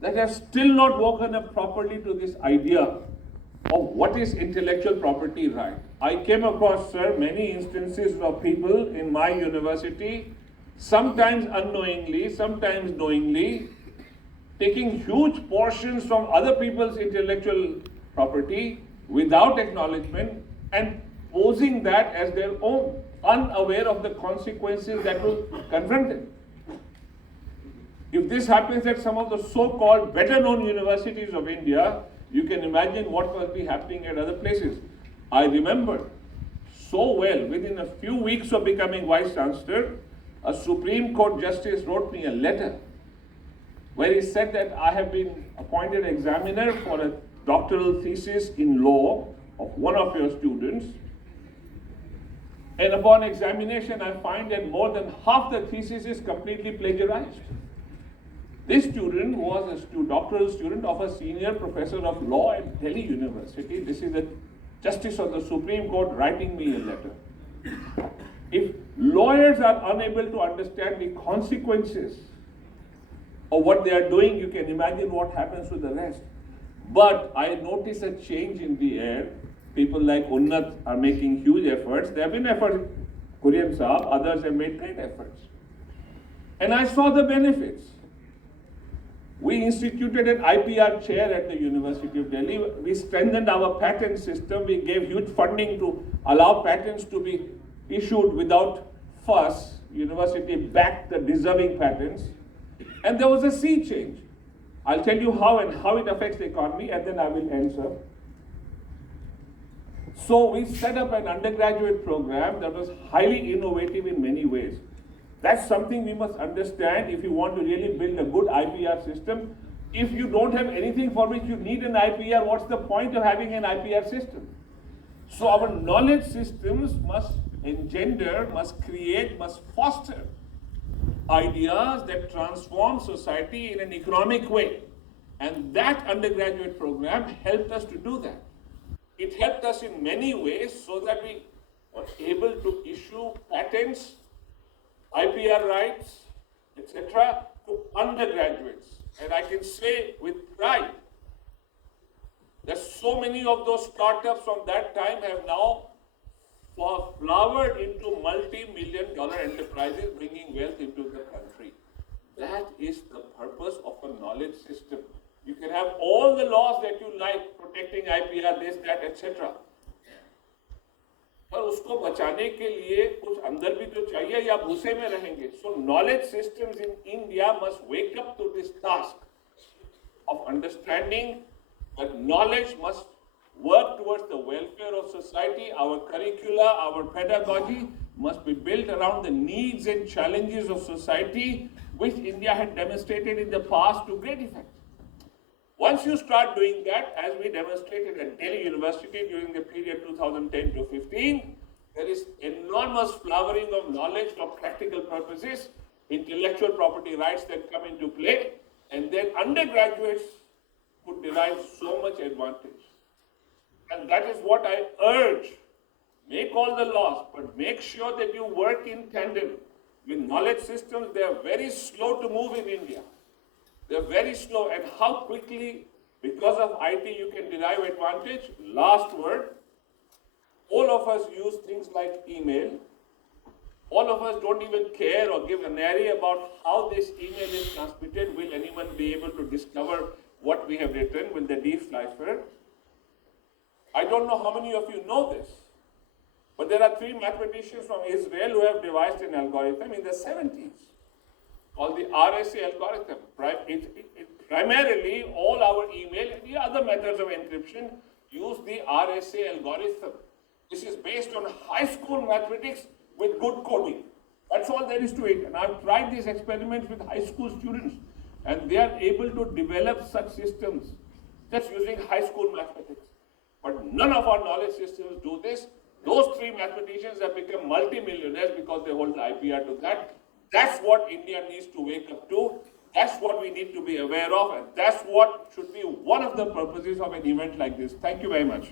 that have still not woken up properly to this idea of what is intellectual property right. I came across, sir, many instances of people in my university, sometimes unknowingly, sometimes knowingly, taking huge portions from other people's intellectual property without acknowledgement and posing that as their own, unaware of the consequences that will confront them. If this happens at some of the so-called better-known universities of India, you can imagine what must be happening at other places. I remember so well, within a few weeks of becoming Vice Chancellor, a Supreme Court Justice wrote me a letter where he said that I have been appointed examiner for a doctoral thesis in law of one of your students. And upon examination, I find that more than half the thesis is completely plagiarized. This student was a doctoral student of a senior professor of law at Delhi University. This is the Justice of the Supreme Court writing me a letter. If lawyers are unable to understand the consequences of what they are doing, you can imagine what happens to the rest. But I notice a change in the air. People like Unnat are making huge efforts. There have been efforts, Kurian Saab, others have made great efforts. And I saw the benefits. We instituted an IPR chair at the University of Delhi. We strengthened our patent system. We gave huge funding to allow patents to be issued without fuss. University backed the deserving patents. And there was a sea change. I'll tell you how and how it affects the economy, and then I will answer. So we set up an undergraduate program that was highly innovative in many ways. That's something we must understand if you want to really build a good IPR system. If you don't have anything for which you need an IPR, what's the point of having an IPR system? So our knowledge systems must engender, must create, must foster ideas that transform society in an economic way. And that undergraduate program helped us to do that. It helped us in many ways so that we were able to issue patents, IPR rights, etc. to undergraduates. And I can say with pride that so many of those startups from that time have now flowered into multi-million-dollar enterprises, bringing wealth into the country. That is the purpose of a knowledge system. You can have all the laws that you like, protecting IPR, this, that, etc. पर उसको बचाने के लिए कुछ अंदर भी तो चाहिए या भूसे में रहेंगे. So knowledge systems in India must wake up to this task of understanding that knowledge must work towards the welfare of society. Our curricula, our pedagogy must be built around the needs and challenges of society, which India had demonstrated in the past to great effect. Once you start doing that, as we demonstrated at Delhi University during the period 2010 to 15, there is enormous flowering of knowledge for practical purposes, intellectual property rights that come into play, and then undergraduates could derive so much advantage. And that is what I urge. Make all the laws, but make sure that you work in tandem with knowledge systems. They are very slow to move in India. They're very slow, and how quickly, because of IT, you can derive advantage. Last word, all of us use things like email. All of us don't even care or give an array about how this email is transmitted. Will anyone be able to discover what we have written? Will the decipher? I don't know how many of you know this, but there are 3 mathematicians from Israel who have devised an algorithm in the 70s. Called the RSA algorithm. Primarily, all our email and the other methods of encryption use the RSA algorithm. This is based on high school mathematics with good coding. That's all there is to it. And I've tried these experiments with high school students, and they are able to develop such systems just using high school mathematics. But none of our knowledge systems do this. Those 3 mathematicians have become multi-millionaires because they hold the IPR to that. That's what India needs to wake up to. That's what we need to be aware of, and that's what should be one of the purposes of an event like this. Thank you very much.